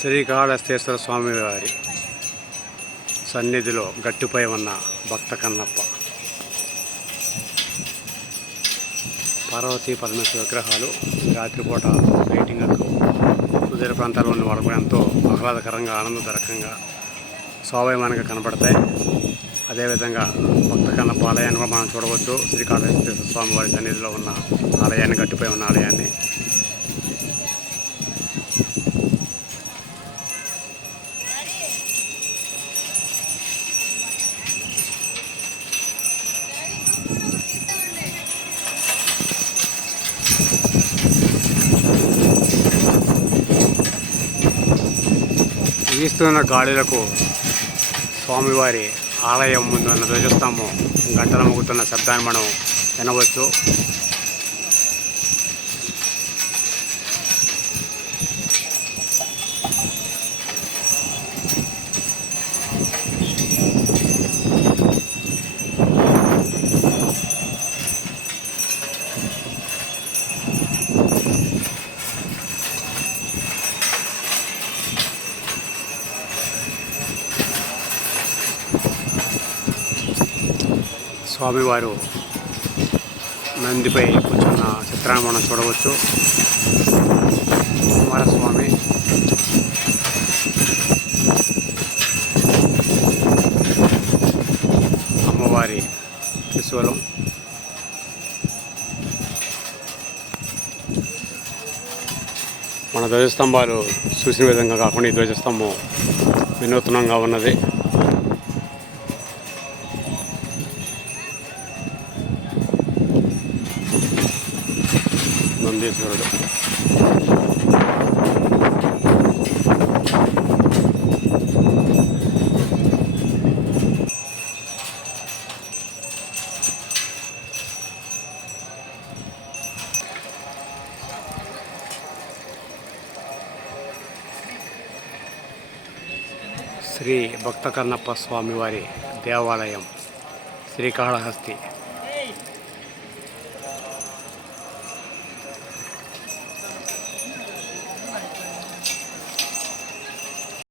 శ్రీకాళహస్తేశ్వర స్వామి వారి సన్నిధిలో గట్టుపై ఉన్న భక్త కన్నప్ప. పార్వతీ పరమేశ్వర విగ్రహాలు రాత్రిపూట లైటింగ్లకు సుదీర ప్రాంతాల్లో ఉన్న వాళ్ళకు ఎంతో ఆహ్లాదకరంగా ఆనందకరంగా స్వాభిమానంగా కనబడతాయి. అదేవిధంగా భక్త కన్నప్ప ఆలయాన్ని కూడా మనం చూడవచ్చు. శ్రీకాళహస్తేశ్వర స్వామి వారి సన్నిధిలో ఉన్న ఆలయాన్ని గట్టుపై ఉన్న ఆలయాన్ని. వీస్తున్న గాలులకు స్వామివారి ఆలయం ముందు ధ్వజస్తంభం గంటలు మోగుతున్న శబ్దాన్ని మనం వినవచ్చు. స్వామివారు నందిపై కూర్చున్న చిత్రాన్ని మనం చూడవచ్చు. కుమారస్వామి. అమ్మవారి త్రిశూలం. మన ధ్వజస్తంభాలు చూసిన విధంగా కాకుండా ఈ ధ్వజస్తంభం వినూత్నంగా ఉన్నది. నందీశ్వరుడు శ్రీ భక్త కన్నప్ప స్వామివారి దేవాలయం శ్రీకాళహస్తి.